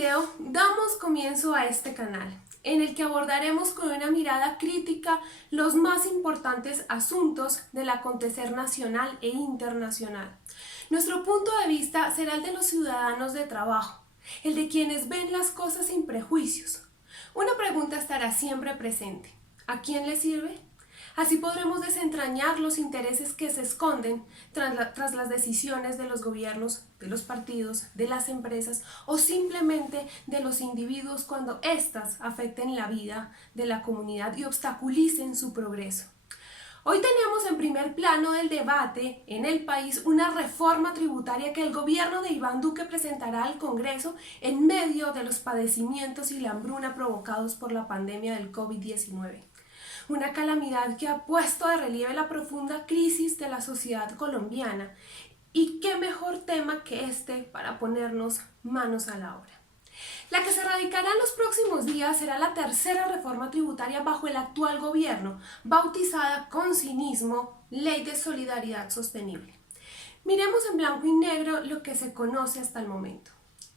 video damos comienzo a este canal, en el que abordaremos con una mirada crítica los más importantes asuntos del acontecer nacional e internacional. Nuestro punto de vista será el de los ciudadanos de trabajo, el de quienes ven las cosas sin prejuicios. Una pregunta estará siempre presente: ¿a quién le sirve? Así podremos desentrañar los intereses que se esconden tras las decisiones de los gobiernos, de los partidos, de las empresas o simplemente de los individuos cuando éstas afecten la vida de la comunidad y obstaculicen su progreso. Hoy tenemos en primer plano del debate en el país una reforma tributaria que el gobierno de Iván Duque presentará al Congreso en medio de los padecimientos y la hambruna provocados por la pandemia del COVID-19. Una calamidad que ha puesto de relieve la profunda crisis de la sociedad colombiana. Y qué mejor tema que este para ponernos manos a la obra. La que se radicará en los próximos días será la tercera reforma tributaria bajo el actual gobierno, bautizada con cinismo Ley de Solidaridad Sostenible. Miremos en blanco y negro lo que se conoce hasta el momento.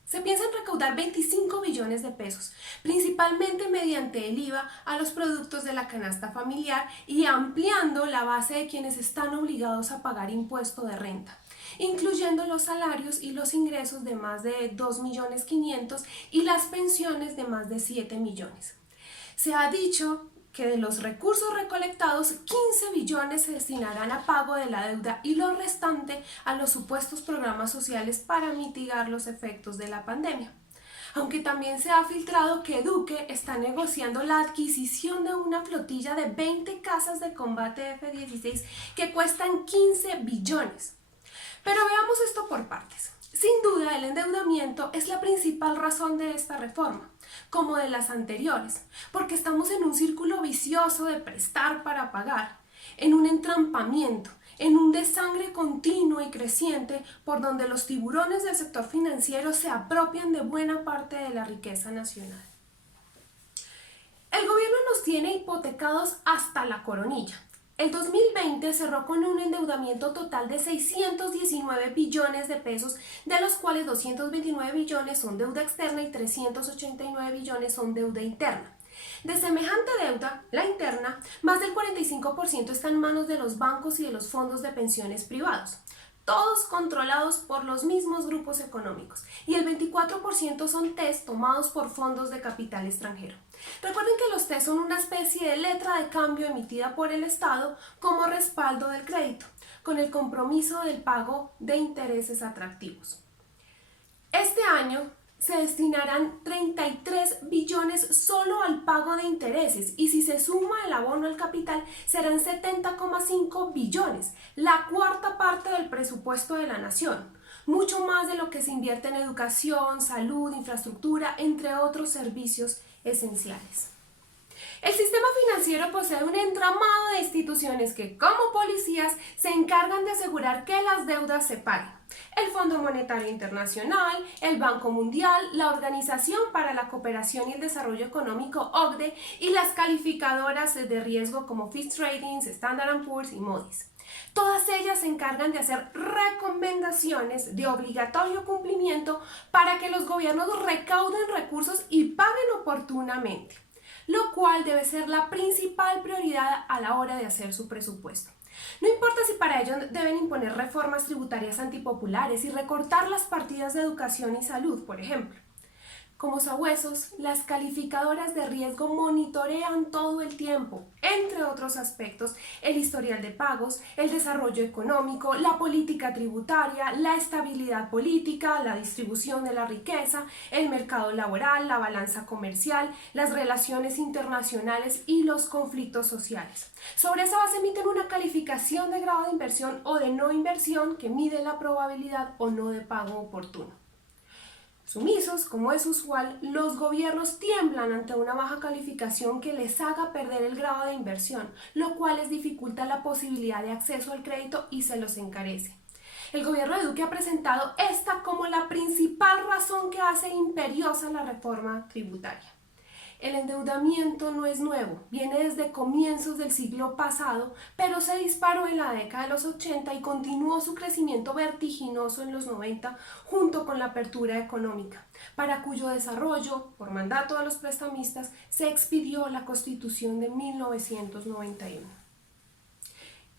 Se piensa en recaudar 25 billones de pesos, principalmente mediante el IVA a los productos de la canasta familiar y ampliando la base de quienes están obligados a pagar impuesto de renta, incluyendo los salarios y los ingresos de más de 2.500.000 y las pensiones de más de 7 millones. Se ha dicho que de los recursos recolectados, 15 billones se destinarán a pago de la deuda y lo restante a los supuestos programas sociales para mitigar los efectos de la pandemia. Aunque también se ha filtrado que Duque está negociando la adquisición de una flotilla de 20 cazas de combate F-16 que cuestan 15 billones. Pero veamos esto por partes. Sin duda, el endeudamiento es la principal razón de esta reforma, como de las anteriores, porque estamos en un círculo vicioso de prestar para pagar, en un entrampamiento, en un desangre continuo y creciente por donde los tiburones del sector financiero se apropian de buena parte de la riqueza nacional. El gobierno nos tiene hipotecados hasta la coronilla. El 2020 cerró con un endeudamiento total de 619 billones de pesos, de los cuales 229 billones son deuda externa y 389 billones son deuda interna. De semejante deuda, la interna, más del 45% está en manos de los bancos y de los fondos de pensiones privados, todos controlados por los mismos grupos económicos, y el 24% son TES tomados por fondos de capital extranjero. Recuerden que los TES son una especie de letra de cambio emitida por el Estado como respaldo del crédito, con el compromiso del pago de intereses atractivos. Este año se destinarán 33 billones solo al pago de intereses y si se suma el abono al capital serán 70,5 billones, la cuarta parte del presupuesto de la nación, mucho más de lo que se invierte en educación, salud, infraestructura, entre otros servicios esenciales. El sistema financiero posee un entramado de instituciones que, como policías, se encargan de asegurar que las deudas se paguen. El Fondo Monetario Internacional, el Banco Mundial, la Organización para la Cooperación y el Desarrollo Económico OCDE y las calificadoras de riesgo como Fitch Ratings, Standard & Poor's y Moody's. Todas ellas se encargan de hacer recomendaciones de obligatorio cumplimiento para que los gobiernos recauden recursos y paguen oportunamente, lo cual debe ser la principal prioridad a la hora de hacer su presupuesto. No importa si para ello deben imponer reformas tributarias antipopulares y recortar las partidas de educación y salud, por ejemplo. Como sabuesos, las calificadoras de riesgo monitorean todo el tiempo, entre otros aspectos, el historial de pagos, el desarrollo económico, la política tributaria, la estabilidad política, la distribución de la riqueza, el mercado laboral, la balanza comercial, las relaciones internacionales y los conflictos sociales. Sobre esa base emiten una calificación de grado de inversión o de no inversión que mide la probabilidad o no de pago oportuno. Sumisos, como es usual, los gobiernos tiemblan ante una baja calificación que les haga perder el grado de inversión, lo cual les dificulta la posibilidad de acceso al crédito y se los encarece. El gobierno de Duque ha presentado esta como la principal razón que hace imperiosa la reforma tributaria. El endeudamiento no es nuevo, viene desde comienzos del siglo pasado, pero se disparó en la década de los 80 y continuó su crecimiento vertiginoso en los 90 junto con la apertura económica, para cuyo desarrollo, por mandato de los prestamistas, se expidió la Constitución de 1991.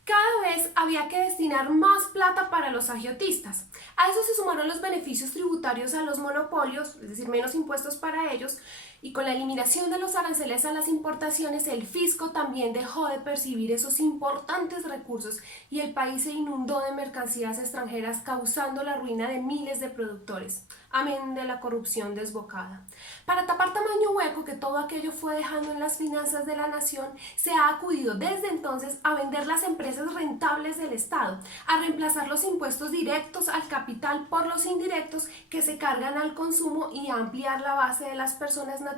Cada vez había que destinar más plata para los agiotistas. A eso se sumaron los beneficios tributarios a los monopolios, es decir, menos impuestos para ellos, y con la eliminación de los aranceles a las importaciones, el fisco también dejó de percibir esos importantes recursos y el país se inundó de mercancías extranjeras, causando la ruina de miles de productores, amén de la corrupción desbocada. Para tapar tamaño hueco que todo aquello fue dejando en las finanzas de la nación, se ha acudido desde entonces a vender las empresas rentables del Estado, a reemplazar los impuestos directos al capital por los indirectos que se cargan al consumo y a ampliar la base de las personas naturales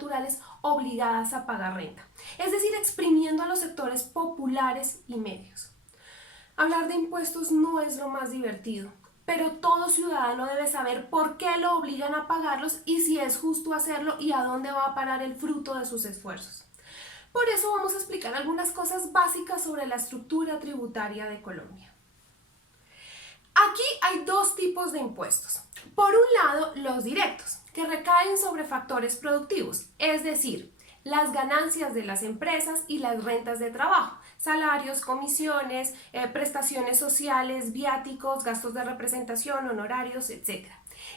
obligadas a pagar renta, es decir, exprimiendo a los sectores populares y medios. Hablar de impuestos no es lo más divertido, pero todo ciudadano debe saber por qué lo obligan a pagarlos y si es justo hacerlo y a dónde va a parar el fruto de sus esfuerzos. Por eso vamos a explicar algunas cosas básicas sobre la estructura tributaria de Colombia. Aquí hay dos tipos de impuestos. Por un lado, los directos, que recaen sobre factores productivos, es decir, las ganancias de las empresas y las rentas de trabajo, salarios, comisiones, prestaciones sociales, viáticos, gastos de representación, honorarios, etc.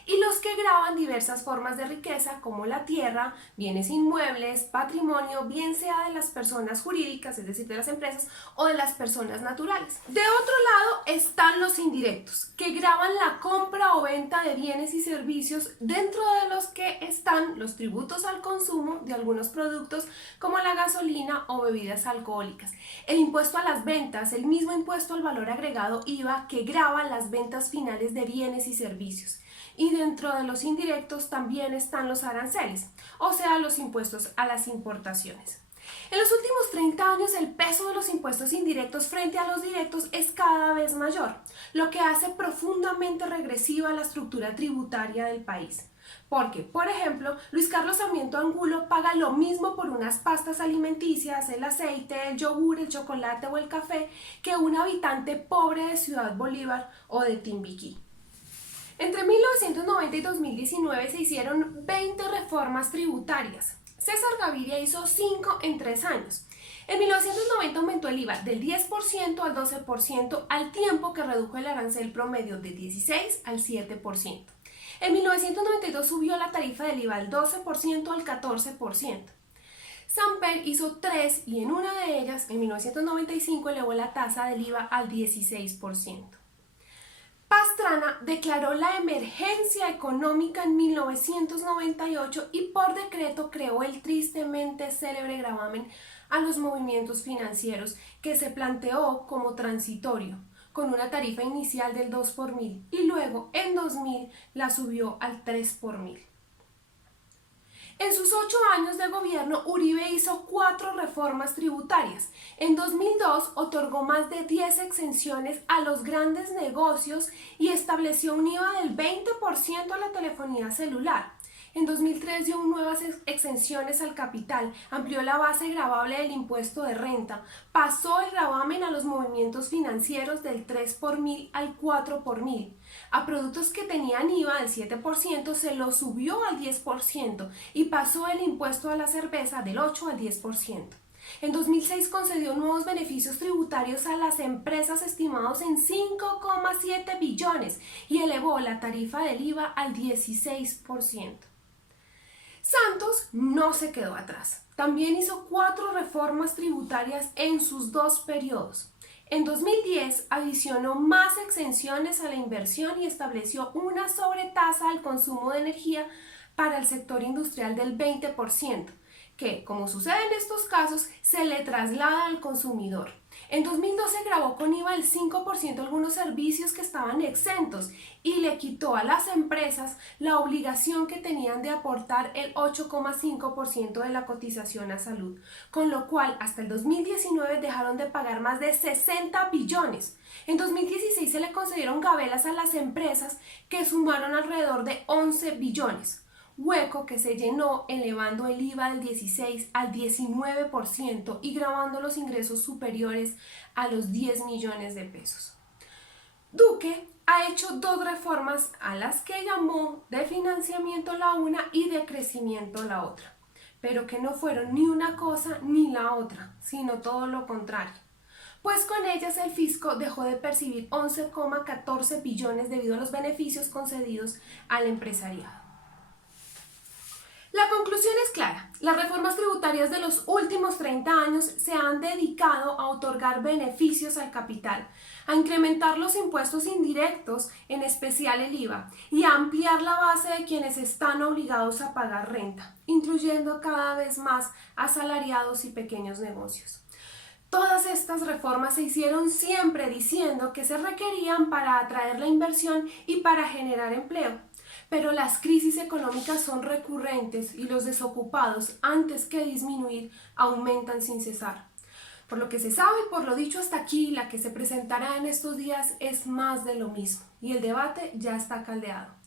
Y los que gravan diversas formas de riqueza como la tierra, bienes inmuebles, patrimonio, bien sea de las personas jurídicas, es decir, de las empresas, o de las personas naturales. De otro lado están los indirectos, que gravan la compra o venta de bienes y servicios, dentro de los que están los tributos al consumo de algunos productos como la gasolina o bebidas alcohólicas, el impuesto a las ventas, el mismo impuesto al valor agregado IVA que grava las ventas finales de bienes y servicios. Y dentro de los indirectos también están los aranceles, o sea, los impuestos a las importaciones. En los últimos 30 años el peso de los impuestos indirectos frente a los directos es cada vez mayor, lo que hace profundamente regresiva la estructura tributaria del país. Porque, por ejemplo, Luis Carlos Sarmiento Angulo paga lo mismo por unas pastas alimenticias, el aceite, el yogur, el chocolate o el café que un habitante pobre de Ciudad Bolívar o de Timbiquí. Entre 1990 y 2019 se hicieron 20 reformas tributarias. César Gaviria hizo 5 en 3 años. En 1990 aumentó el IVA del 10% al 12% al tiempo que redujo el arancel promedio del 16 al 7%. En 1992 subió la tarifa del IVA del 12% al 14%. Samper hizo 3 y en una de ellas, en 1995, elevó la tasa del IVA al 16%. Pastrana declaró la emergencia económica en 1998 y por decreto creó el tristemente célebre gravamen a los movimientos financieros que se planteó como transitorio, con una tarifa inicial del 2 por mil y luego en 2000 la subió al 3 por mil. En sus 8 años de gobierno, Uribe hizo 4 reformas tributarias. En 2002 otorgó más de 10 exenciones a los grandes negocios y estableció un IVA del 20% a la telefonía celular. En 2003 dio nuevas exenciones al capital, amplió la base gravable del impuesto de renta, pasó el gravamen a los movimientos financieros del 3 por mil al 4 por mil. A productos que tenían IVA del 7% se lo subió al 10% y pasó el impuesto a la cerveza del 8 al 10%. En 2006 concedió nuevos beneficios tributarios a las empresas estimados en 5,7 billones y elevó la tarifa del IVA al 16%. Santos no se quedó atrás. También hizo 4 reformas tributarias en sus 2 periodos. En 2010 adicionó más exenciones a la inversión y estableció una sobretasa al consumo de energía para el sector industrial del 20%, que, como sucede en estos casos, se le traslada al consumidor. En 2012 gravó con IVA el 5% algunos servicios que estaban exentos y le quitó a las empresas la obligación que tenían de aportar el 8,5% de la cotización a salud, con lo cual hasta el 2019 dejaron de pagar más de 60 billones. En 2016 se le concedieron gabelas a las empresas que sumaron alrededor de 11 billones. hueco que se llenó elevando el IVA del 16 al 19% y gravando los ingresos superiores a los 10 millones de pesos. Duque ha hecho dos reformas a las que llamó de financiamiento la una y de crecimiento la otra, pero que no fueron ni una cosa ni la otra, sino todo lo contrario. Pues con ellas el fisco dejó de percibir 11,14 billones debido a los beneficios concedidos al empresariado. La conclusión es clara. Las reformas tributarias de los últimos 30 años se han dedicado a otorgar beneficios al capital, a incrementar los impuestos indirectos, en especial el IVA, y a ampliar la base de quienes están obligados a pagar renta, incluyendo cada vez más asalariados y pequeños negocios. Todas estas reformas se hicieron siempre diciendo que se requerían para atraer la inversión y para generar empleo. Pero las crisis económicas son recurrentes y los desocupados, antes que disminuir, aumentan sin cesar. Por lo que se sabe y por lo dicho hasta aquí, la que se presentará en estos días es más de lo mismo y el debate ya está caldeado.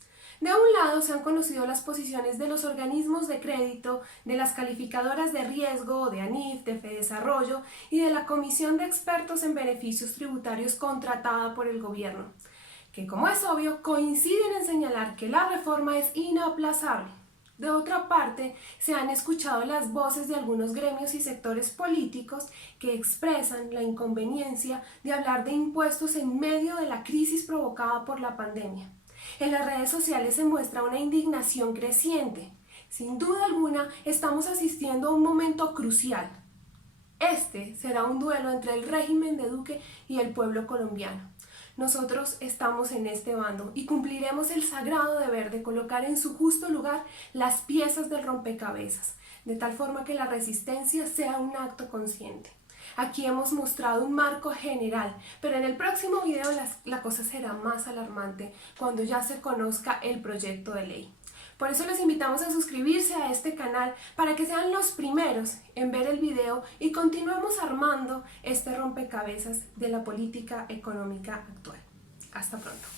De un lado se han conocido las posiciones de los organismos de crédito, de las calificadoras de riesgo, de ANIF, de Fedesarrollo y de la Comisión de Expertos en Beneficios Tributarios contratada por el gobierno, que como es obvio coinciden en señalar que la reforma es inaplazable. De otra parte, se han escuchado las voces de algunos gremios y sectores políticos que expresan la inconveniencia de hablar de impuestos en medio de la crisis provocada por la pandemia. En las redes sociales se muestra una indignación creciente. Sin duda alguna, estamos asistiendo a un momento crucial. Este será un duelo entre el régimen de Duque y el pueblo colombiano. Nosotros estamos en este bando y cumpliremos el sagrado deber de colocar en su justo lugar las piezas del rompecabezas, de tal forma que la resistencia sea un acto consciente. Aquí hemos mostrado un marco general, pero en el próximo video la cosa será más alarmante cuando ya se conozca el proyecto de ley. Por eso les invitamos a suscribirse a este canal para que sean los primeros en ver el video y continuemos armando este rompecabezas de la política económica actual. Hasta pronto.